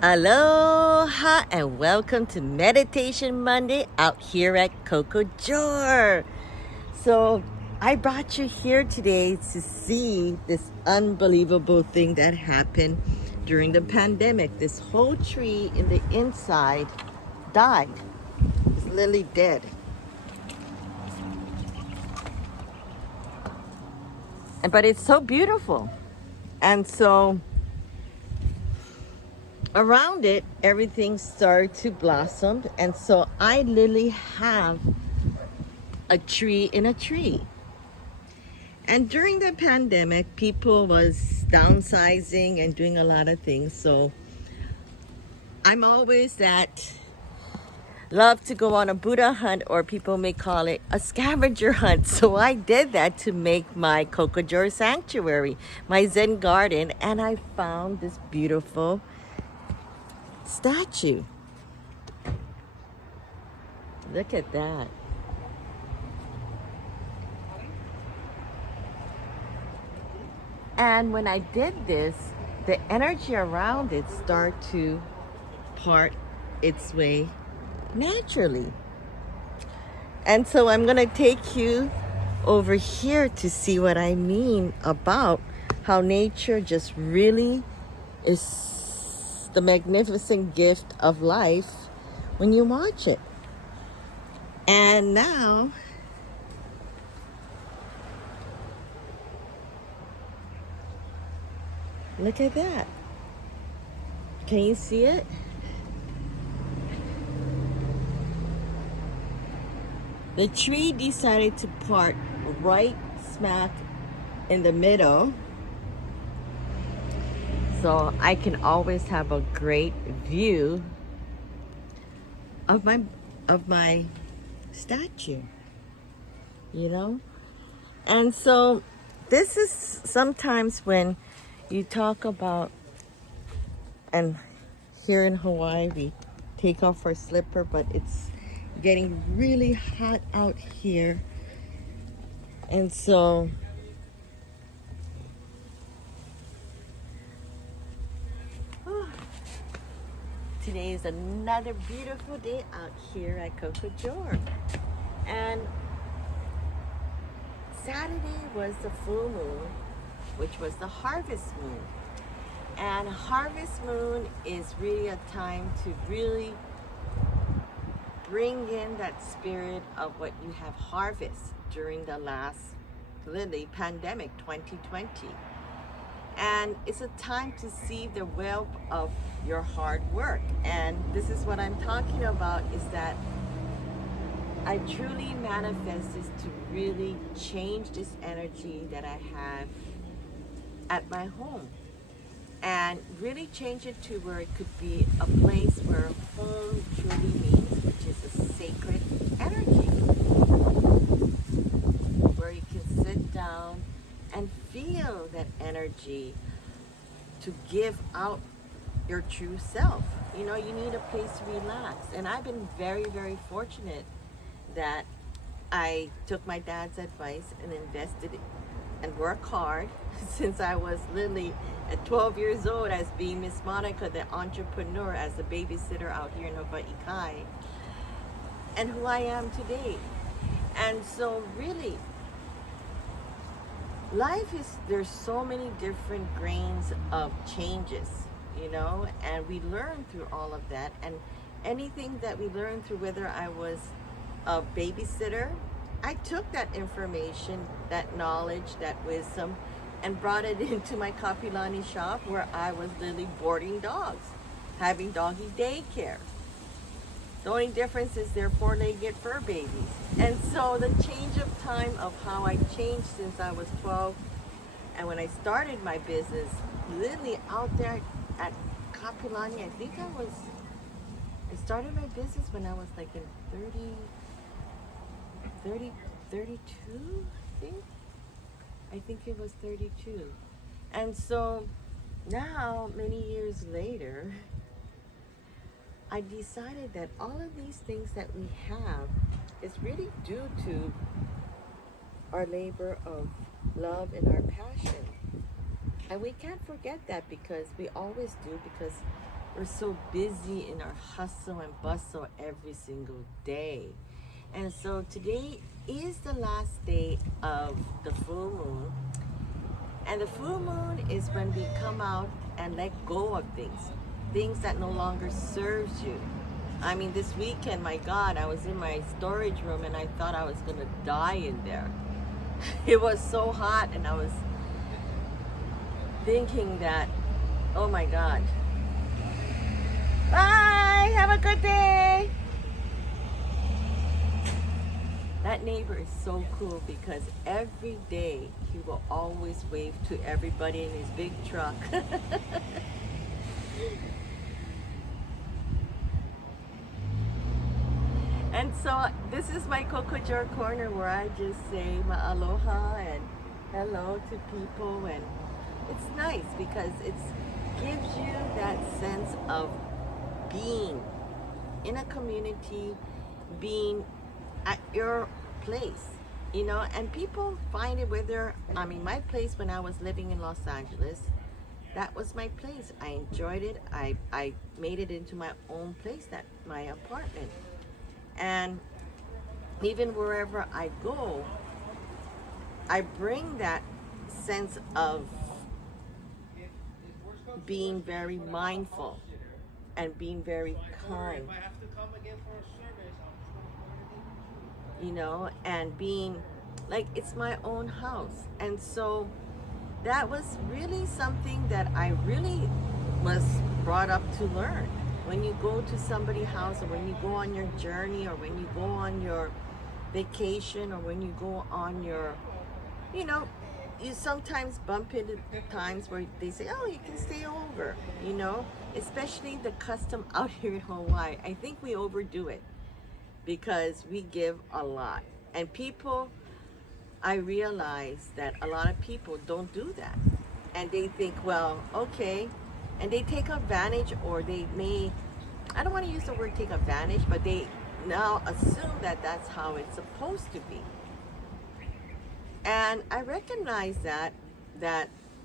Aloha and welcome to Meditation Monday out here at Cocojor. So I brought you here today to see this unbelievable thing that happened during the pandemic. This whole tree in the inside died. It's literally dead. But it's so beautiful. And so around it, everything started to blossom. And so I literally have a tree in a tree. And during the pandemic, people was downsizing and doing a lot of things. So I'm always that love to go on a Buddha hunt, or people may call it a scavenger hunt. So I did that to make my Cocojor sanctuary, my Zen garden, and I found this beautiful statue. Look at that. And when I did this, the energy around it started to part its way naturally. And so I'm going to take you over here to see what I mean about how nature just really is the magnificent gift of life when you watch it. And now, look at that. Can you see it? The tree decided to part right smack in the middle, so I can always have a great view of my statue, you know? And so this is sometimes when you talk about, and here in Hawaii we take off our slipper, but it's getting really hot out here. And so today is another beautiful day out here at Cocojor. And Saturday was the full moon, which was the harvest moon. And harvest moon is really a time to really bring in that spirit of what you have harvested during the last, literally, pandemic 2020. And it's a time to see the wealth of your hard work. And this is what I'm talking about, is that I truly manifest this to really change this energy that I have at my home. And really change it to where it could be a place where home truly means, which is a sacred energy, where you can sit down and feel that energy to give out your true self. You know, you need a place to relax. And I've been very, very fortunate that I took my dad's advice and invested and worked hard since I was literally at 12 years old as being Miss Monica, the entrepreneur, as a babysitter out here in Hawaii Kai, and who I am today. And so really, life is, there's so many different grains of changes, you know, and we learn through all of that. And anything that we learn through, whether I was a babysitter, I took that information, that knowledge, that wisdom, and brought it into my Kapilani shop, where I was literally boarding dogs, having doggy daycare. The only difference is they're four-legged fur babies. And so the change of time of how I changed since I was 12, and when I started my business, literally out there at Kapilani, I started my business when I was like in 32, I think it was 32. And so now, many years later, I decided that all of these things that we have is really due to our labor of love and our passion. And we can't forget that, because we always do, because we're so busy in our hustle and bustle every single day. And so today is the last day of the full moon. And the full moon is when we come out and let go of things that no longer serves you. I mean, this weekend, my God, I was in my storage room and I thought I was gonna die in there. It was so hot, and I was thinking that, oh my God. Bye, have a good day. That neighbor is so cool because every day he will always wave to everybody in his big truck. And so this is my Cocojor corner where I just say aloha and hello to people, and it's nice because it gives you that sense of being in a community, being at your place, you know, and people find it whether, I mean, my place when I was living in Los Angeles, that was my place. I enjoyed it. I made it into my own place, that my apartment. And even wherever I go, I bring that sense of being very mindful and being very kind, you know, and being like it's my own house. And so that was really something that I really was brought up to learn. When you go to somebody's house, or when you go on your journey, or when you go on your vacation, or when you go on your, you know, you sometimes bump into times where they say, oh, you can stay over, you know, especially the custom out here in Hawaii. I think we overdo it because we give a lot. And people, I realize that a lot of people don't do that. And they think, well, okay. And they take advantage, or they may, I don't want to use the word take advantage, but they now assume that that's how it's supposed to be. And I recognize that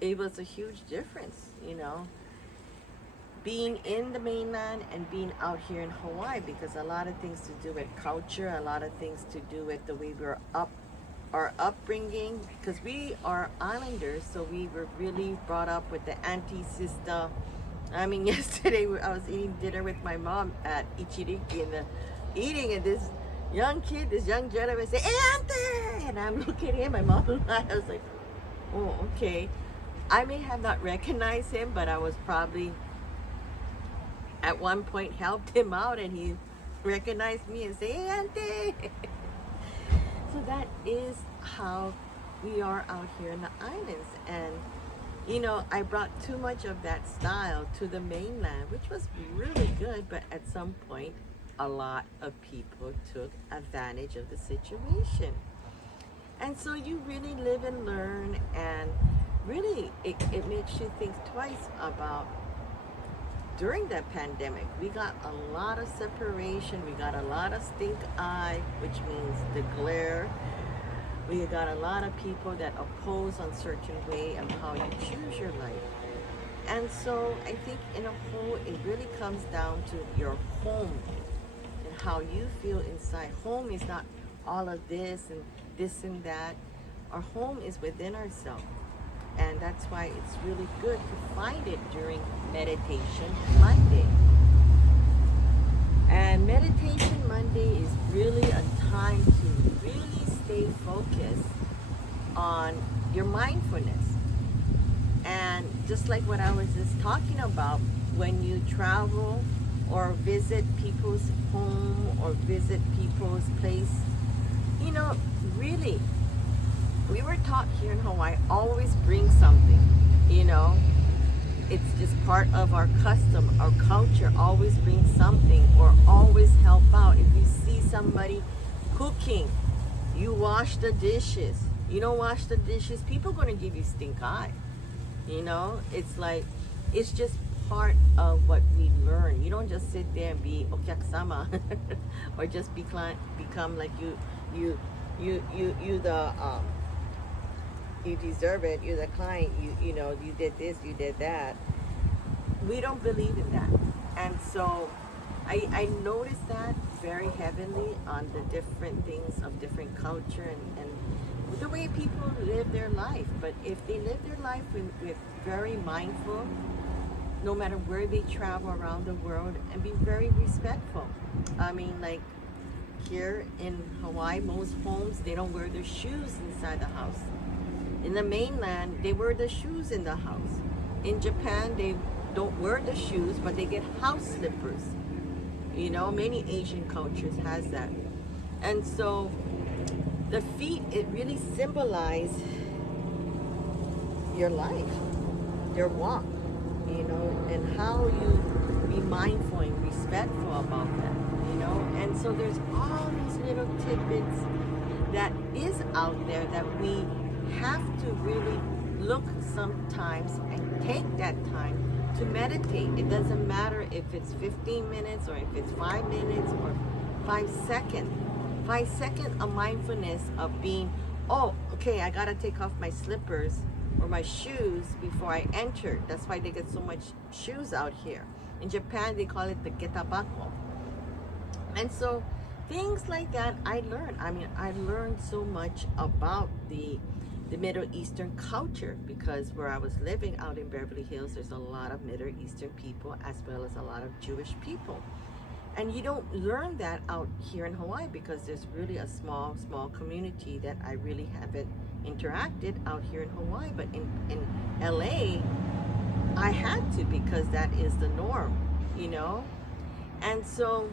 it was a huge difference, you know, being in the mainland and being out here in Hawaii, because a lot of things to do with culture, a lot of things to do with the way we were our upbringing, because we are islanders, so we were really brought up with the auntie sister. I mean, yesterday I was eating dinner with my mom at Ichiriki, and this young kid, this young gentleman said, "Hey, auntie!" And I'm looking at him, my mom and I was like, oh, okay. I may have not recognized him, but I was probably at one point helped him out, and he recognized me and said, "Hey, auntie!" So that is how we are out here in the islands. And, you know, I brought too much of that style to the mainland, which was really good, but at some point, a lot of people took advantage of the situation. And so you really live and learn, and really it makes you think twice about, during the pandemic, we got a lot of separation, we got a lot of stink eye, which means the glare. We got a lot of people that oppose on certain way of how you choose your life. And so I think in a whole, it really comes down to your home and how you feel inside. Home is not all of this and that. Our home is within ourselves. And that's why it's really good to find it during Meditation Monday. And Meditation Monday is really a time to really stay focused on your mindfulness. And just like what I was just talking about, when you travel or visit people's home or visit people's place, you know, really, we were taught here in Hawaii, always bring something, you know. It's just part of our custom, our culture, always bring something or always help out. If you see somebody cooking, you wash the dishes. You don't wash the dishes, people are going to give you stink eye. You know, it's like, it's just part of what we learn. You don't just sit there and be okiakusama or just become like you deserve it, you're the client, you know, you did this, you did that. We don't believe in that. And so I noticed that very heavily on the different things of different culture and the way people live their life. But if they live their life with very mindful, no matter where they travel around the world, and be very respectful. I mean, like here in Hawaii, most homes, they don't wear their shoes inside the house. In the mainland, they wear the shoes in the house. In Japan, they don't wear the shoes, but they get house slippers. You know, many Asian cultures has that. And so the feet, it really symbolize your life, your walk, you know, and how you be mindful and respectful about that, you know. And so there's all these little tidbits that is out there that we have to really look sometimes and take that time to meditate. It doesn't matter if it's 15 minutes or if it's 5 minutes or 5 seconds. 5 seconds of mindfulness of being, oh, okay, I gotta take off my slippers or my shoes before I enter. That's why they get so much shoes out here. In Japan, they call it the Getabako. And so things like that I learned. I mean, I learned so much about the Middle Eastern culture, because where I was living out in Beverly Hills, there's a lot of Middle Eastern people as well as a lot of Jewish people. And you don't learn that out here in Hawaii because there's really a small community that I really haven't interacted out here in Hawaii. But in LA, I had to, because that is the norm, you know? And so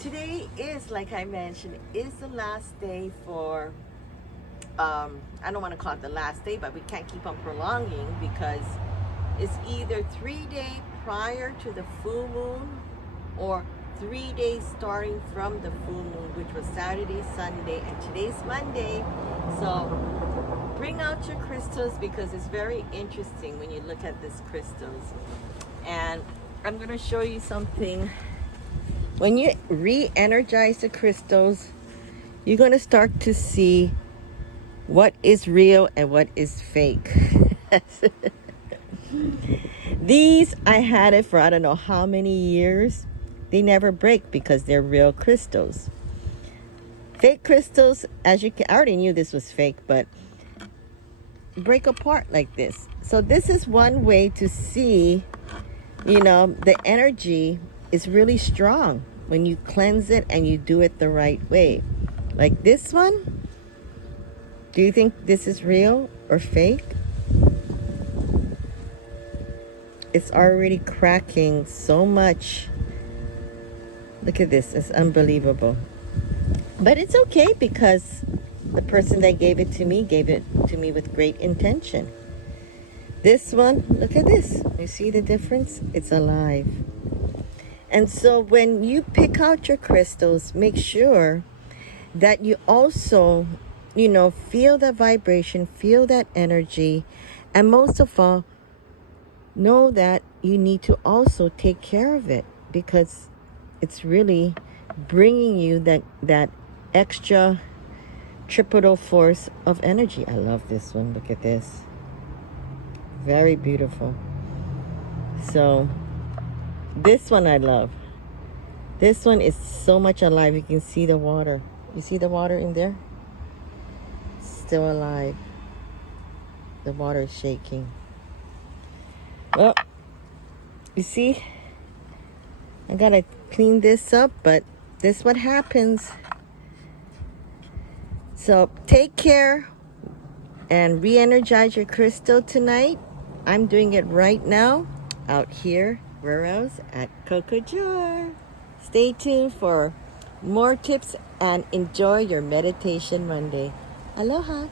today is, like I mentioned, is the last day for, I don't want to call it the last day, but we can't keep on prolonging, because it's either 3 days prior to the full moon or 3 days starting from the full moon, which was Saturday, Sunday, and today's Monday. So bring out your crystals, because it's very interesting when you look at these crystals. And I'm going to show you something. When you re-energize the crystals, you're going to start to see what is real and what is fake. These, I had it for I don't know how many years. They never break because they're real crystals. Fake crystals, as you can, I already knew this was fake, but break apart like this. So this is one way to see, you know, the energy is really strong when you cleanse it and you do it the right way. Like this one. Do you think this is real or fake? It's already cracking so much. Look at this, it's unbelievable. But it's okay, because the person that gave it to me with great intention. This one, look at this. You see the difference? It's alive. And so when you pick out your crystals, make sure that you also, you know, feel that vibration, feel that energy, and most of all, know that you need to also take care of it, because it's really bringing you that extra triple force of energy. I love this one. Look at this. Very beautiful. So this one I love. This one is so much alive. You can see the water. You see the water in there? Still alive. The water is shaking. Well, you see, I gotta clean this up, but this is what happens. So take care and re-energize your crystal tonight. I'm doing it right now out here, where else? At Cocojor. Stay tuned for more tips and enjoy your Meditation Monday. Aloha.